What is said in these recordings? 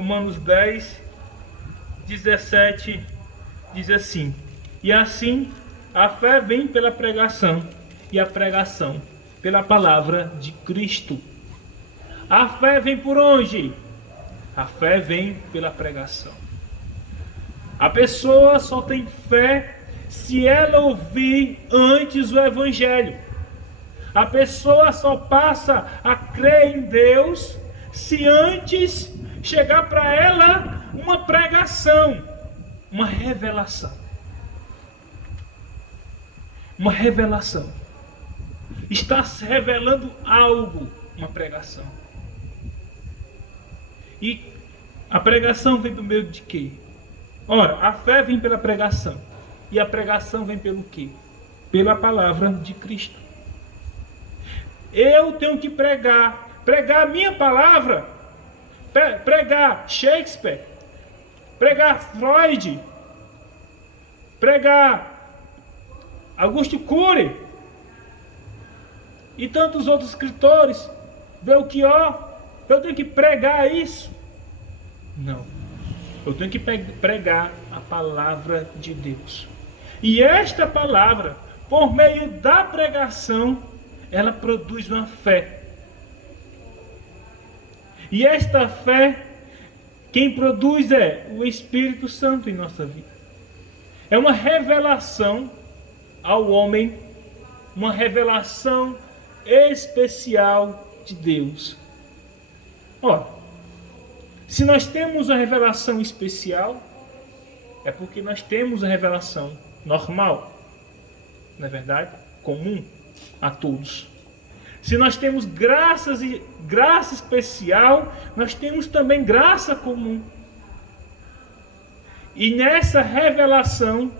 Romanos 10, 17 diz assim: e assim a fé vem pela pregação, e a pregação pela palavra de Cristo. A fé vem por onde? A fé vem pela pregação. A pessoa só tem fé se ela ouvir antes o Evangelho. A pessoa só passa a crer em Deus se antes chegar para ela uma pregação, uma revelação. Uma revelação. Está se revelando algo, uma pregação. E a pregação vem por meio de quê? Ora, a fé vem pela pregação. E a pregação vem pelo quê? Pela palavra de Cristo. Eu tenho que pregar a minha palavra, pregar Shakespeare, pregar Freud, pregar Augusto Cury e tantos outros escritores, Belchior. Eu tenho que pregar isso? Não. Eu tenho que pregar a palavra de Deus. E esta palavra, por meio da pregação, ela produz uma fé. E esta fé, quem produz é o Espírito Santo em nossa vida. É uma revelação ao homem, uma revelação especial de Deus. Ora, se nós temos a revelação especial, é porque nós temos a revelação normal, não é verdade? Comum a todos. Se nós temos graça especial, nós temos também graça comum. E nessa revelação,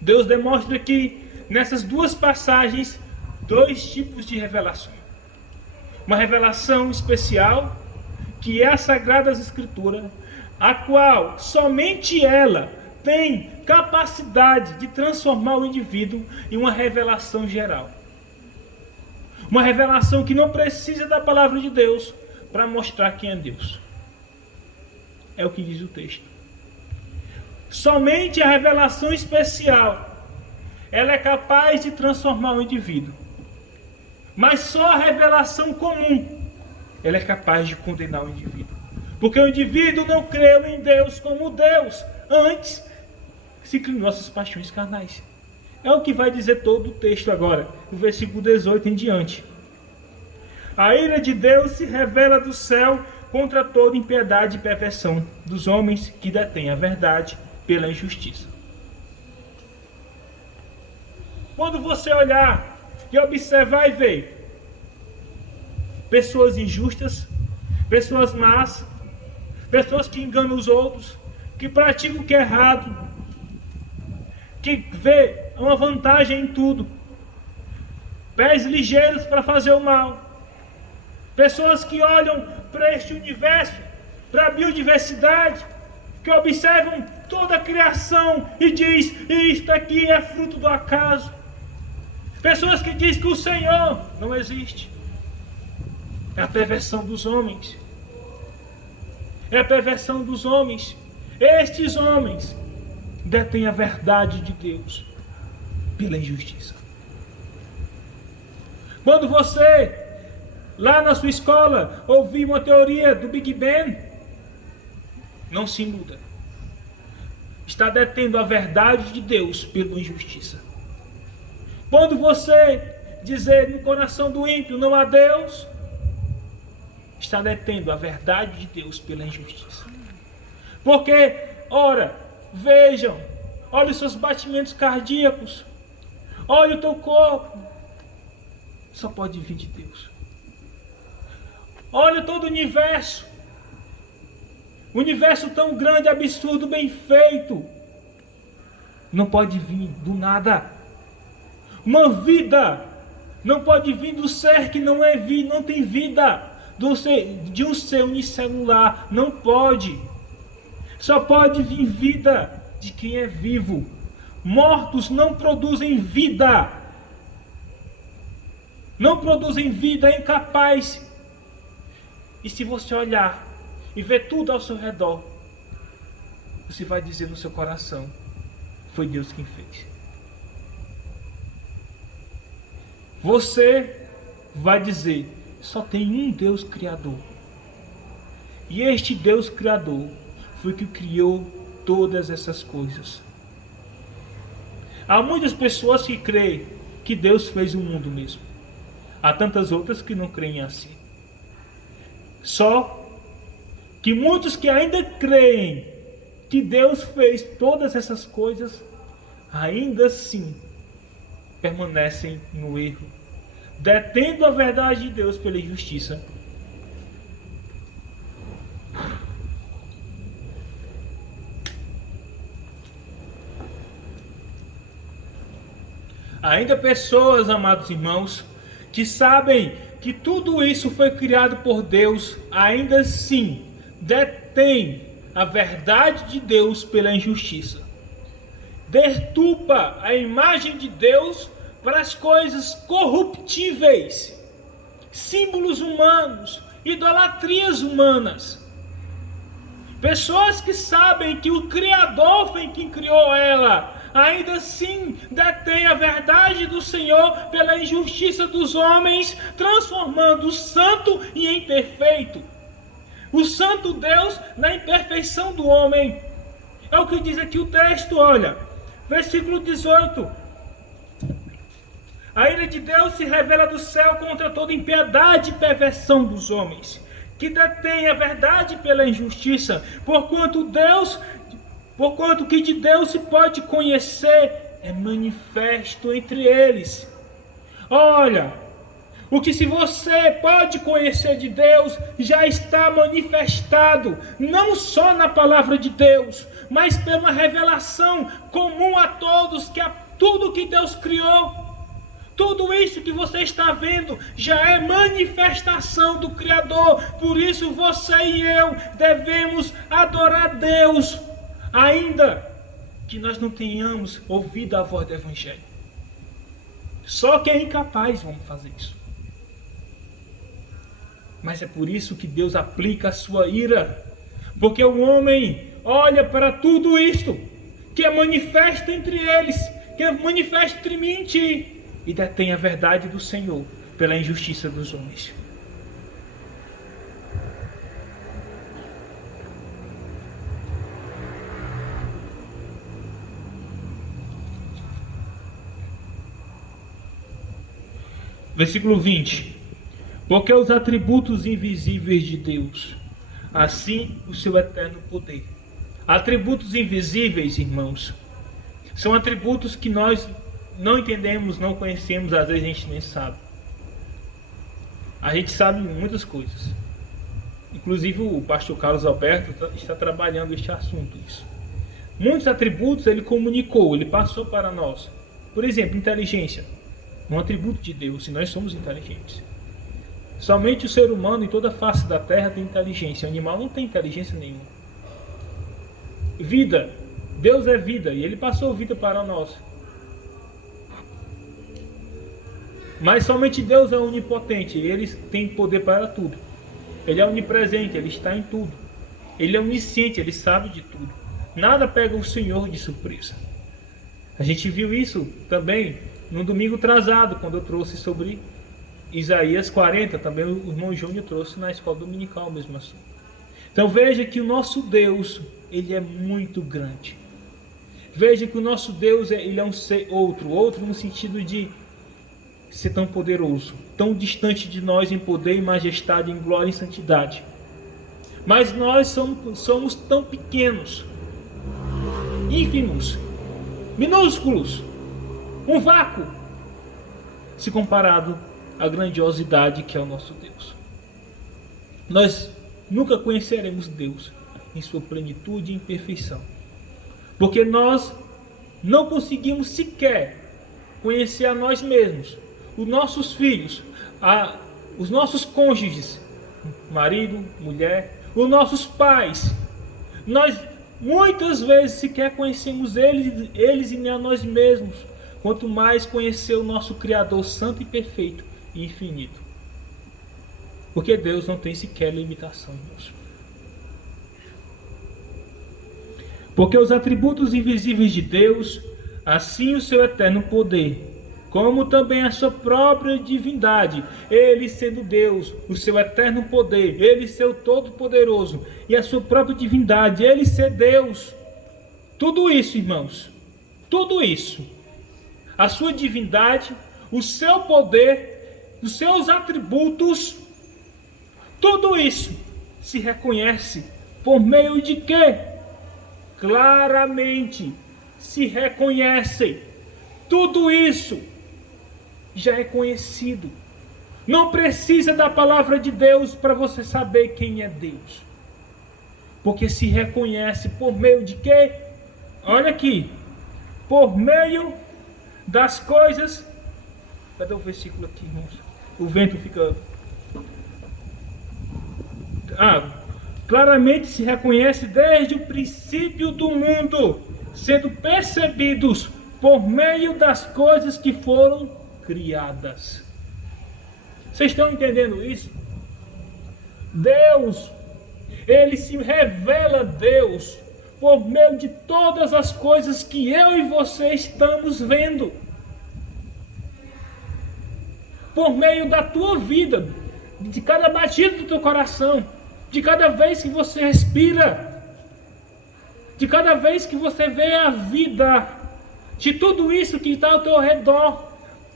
Deus demonstra que nessas duas passagens, dois tipos de revelação. Uma revelação especial, que é a Sagradas Escrituras, a qual somente ela tem capacidade de transformar o indivíduo em uma revelação geral. Uma revelação que não precisa da palavra de Deus para mostrar quem é Deus. É o que diz o texto. Somente a revelação especial, ela é capaz de transformar o indivíduo. Mas só a revelação comum, ela é capaz de condenar o indivíduo. Porque o indivíduo não creu em Deus como Deus. Antes, se inclinou às suas paixões carnais. É o que vai dizer todo o texto agora, no versículo 18 em diante. A ira de Deus se revela do céu contra toda impiedade e perversão dos homens que detêm a verdade pela injustiça. Quando você olhar e observar e ver pessoas injustas, pessoas más, pessoas que enganam os outros, que praticam o que é errado, que vê uma vantagem em tudo, pés ligeiros para fazer o mal, pessoas que olham para este universo, para a biodiversidade, que observam toda a criação e diz: isto aqui é fruto do acaso. Pessoas que dizem que o Senhor não existe. É a perversão dos homens. É a perversão dos homens. Estes homens detêm a verdade de Deus pela injustiça. Quando você, lá na sua escola, ouvir uma teoria do Big Bang, não se iluda. Está detendo a verdade de Deus pela injustiça. Quando você dizer no coração do ímpio não há Deus, está detendo a verdade de Deus pela injustiça. Porque, ora, vejam, olha os seus batimentos cardíacos, olha o teu corpo, só pode vir de Deus. Olha todo o universo tão grande, absurdo, bem feito, não pode vir do nada. Uma vida não pode vir do ser que não é vida, não tem vida, de um ser unicelular, não pode. Só pode vir vida de quem é vivo. Mortos não produzem vida. Não produzem vida, é incapaz. E se você olhar e ver tudo ao seu redor, você vai dizer no seu coração: foi Deus quem fez. Você vai dizer: só tem um Deus Criador. E este Deus Criador foi que criou todas essas coisas. Há muitas pessoas que creem que Deus fez o mundo mesmo. Há tantas outras que não creem assim. Só que muitos que ainda creem que Deus fez todas essas coisas, ainda assim permanecem no erro, detendo a verdade de Deus pela injustiça. Ainda pessoas, amados irmãos, que sabem que tudo isso foi criado por Deus, ainda assim detêm a verdade de Deus pela injustiça. Deturpa a imagem de Deus para as coisas corruptíveis, símbolos humanos, idolatrias humanas. Pessoas que sabem que o Criador foi quem criou ela, ainda assim detém a verdade do Senhor pela injustiça dos homens, transformando o santo em imperfeito, o santo Deus na imperfeição do homem. É o que diz aqui o texto, olha, versículo 18. A ira de Deus se revela do céu contra toda impiedade e perversão dos homens, que detém a verdade pela injustiça, porquanto que de Deus se pode conhecer é manifesto entre eles. Olha, o que se você pode conhecer de Deus já está manifestado, não só na palavra de Deus, mas pela revelação comum a todos, que é tudo que Deus criou. Tudo isso que você está vendo já é manifestação do Criador. Por isso você e eu devemos adorar Deus, ainda que nós não tenhamos ouvido a voz do Evangelho. Só quem é incapaz vamos fazer isso. Mas é por isso que Deus aplica a sua ira, porque o homem olha para tudo isto que é manifesto entre eles, que é manifesto entre mim e ti, e detém a verdade do Senhor pela injustiça dos homens. Versículo 20. Porque os atributos invisíveis de Deus, assim o seu eterno poder. Atributos invisíveis, irmãos, são atributos que nós não entendemos, não conhecemos, às vezes a gente nem sabe. A gente sabe muitas coisas. Inclusive o pastor Carlos Alberto está trabalhando este assunto. Isso. Muitos atributos ele comunicou, ele passou para nós. Por exemplo, inteligência. Um atributo de Deus, e nós somos inteligentes. Somente o ser humano em toda a face da terra tem inteligência. O animal não tem inteligência nenhuma. Vida. Deus é vida e ele passou vida para nós. Mas somente Deus é onipotente, ele tem poder para tudo. Ele é onipresente, ele está em tudo. Ele é onisciente, ele sabe de tudo. Nada pega o Senhor de surpresa. A gente viu isso também no domingo atrasado, quando eu trouxe sobre Isaías 40, também o irmão Júnior trouxe na escola dominical o mesmo assunto. Então veja que o nosso Deus, ele é muito grande. Veja que o nosso Deus, ele é um ser outro no sentido de ser tão poderoso, tão distante de nós em poder, em majestade, em glória e santidade. Mas nós somos tão pequenos, ínfimos, minúsculos, um vácuo, se comparado à grandiosidade que é o nosso Deus. Nós nunca conheceremos Deus em sua plenitude e imperfeição, porque nós não conseguimos sequer conhecer a nós mesmos, os nossos filhos, os nossos cônjuges, marido, mulher, os nossos pais. Nós muitas vezes sequer conhecemos eles e nem a nós mesmos, quanto mais conhecer o nosso Criador santo e perfeito e infinito. Porque Deus não tem sequer limitação, irmãos. Porque os atributos invisíveis de Deus, assim o seu eterno poder, como também a sua própria divindade, ele sendo Deus, o seu eterno poder, ele ser o Todo-Poderoso, e a sua própria divindade, ele ser Deus. Tudo isso, irmãos, tudo isso, a sua divindade, o seu poder, os seus atributos, tudo isso se reconhece por meio de quê? Claramente se reconhecem. Tudo isso já é conhecido. Não precisa da palavra de Deus para você saber quem é Deus. Porque se reconhece por meio de quê? Olha aqui. Por meio das coisas. Cadê o versículo aqui, irmãos? O vento fica... claramente se reconhece desde o princípio do mundo, sendo percebidos por meio das coisas que foram criadas. Vocês estão entendendo isso? Deus, ele se revela Deus por meio de todas as coisas que eu e você estamos vendo. Por meio da tua vida, de cada batida do teu coração, de cada vez que você respira, de cada vez que você vê a vida, de tudo isso que está ao teu redor,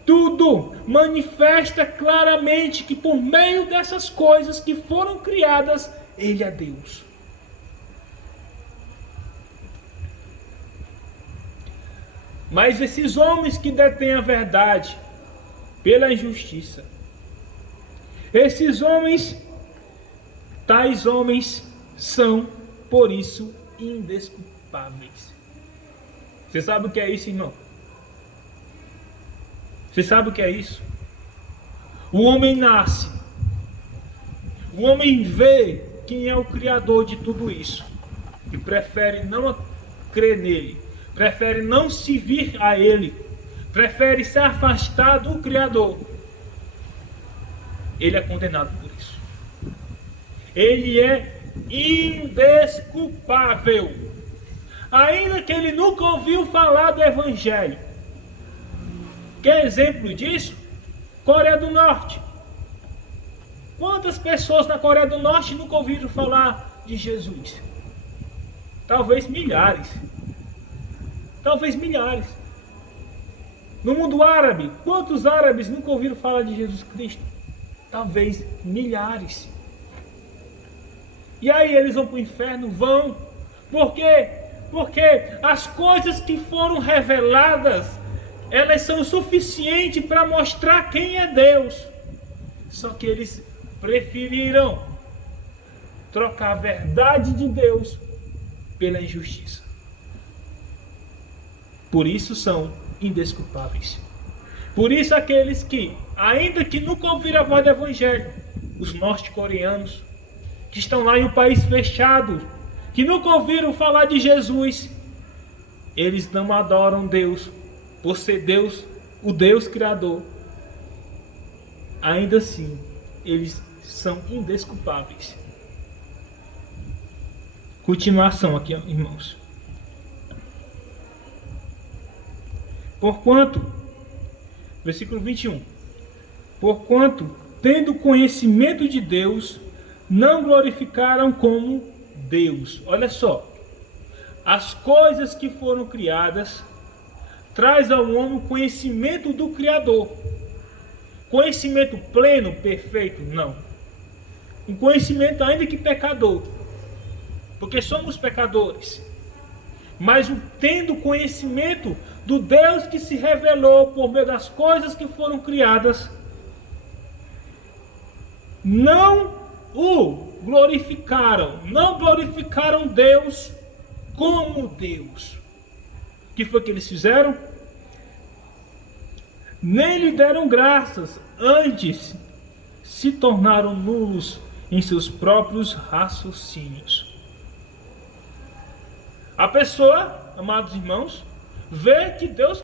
tudo manifesta claramente que por meio dessas coisas que foram criadas, Ele é Deus. Mas esses homens que detêm a verdade pela injustiça, esses homens, tais homens são, por isso, indesculpáveis. Você sabe o que é isso, irmão? Você sabe o que é isso? O homem nasce. O homem vê quem é o Criador de tudo isso. E prefere não crer nele. Prefere não se vir a ele. Prefere se afastar do Criador. Ele é condenado por isso. Ele é indesculpável. Ainda que ele nunca ouviu falar do Evangelho. Quer exemplo disso? Coreia do Norte. Quantas pessoas na Coreia do Norte nunca ouviram falar de Jesus? Talvez milhares. Talvez milhares. No mundo árabe, quantos árabes nunca ouviram falar de Jesus Cristo? Talvez milhares. E aí eles vão para o inferno? Vão. Por quê? Porque as coisas que foram reveladas, elas são o suficiente para mostrar quem é Deus. Só que eles preferiram trocar a verdade de Deus pela injustiça. Por isso são indesculpáveis. Por isso aqueles que, ainda que nunca ouviram a voz do Evangelho, os norte-coreanos, que estão lá em um país fechado, que nunca ouviram falar de Jesus, eles não adoram Deus, por ser Deus, o Deus Criador. Ainda assim, eles são indesculpáveis. Continuação aqui, irmãos. Porquanto, versículo 21. Porquanto, tendo conhecimento de Deus, não glorificaram como Deus. Olha só. As coisas que foram criadas traz ao homem o conhecimento do Criador. Conhecimento pleno, perfeito? Não. Um conhecimento ainda que pecador. Porque somos pecadores. Mas tendo conhecimento do Deus que se revelou por meio das coisas que foram criadas, não o glorificaram. Não glorificaram Deus como Deus. O que foi que eles fizeram? Nem lhe deram graças, antes se tornaram nulos em seus próprios raciocínios. A pessoa, amados irmãos, vê que Deus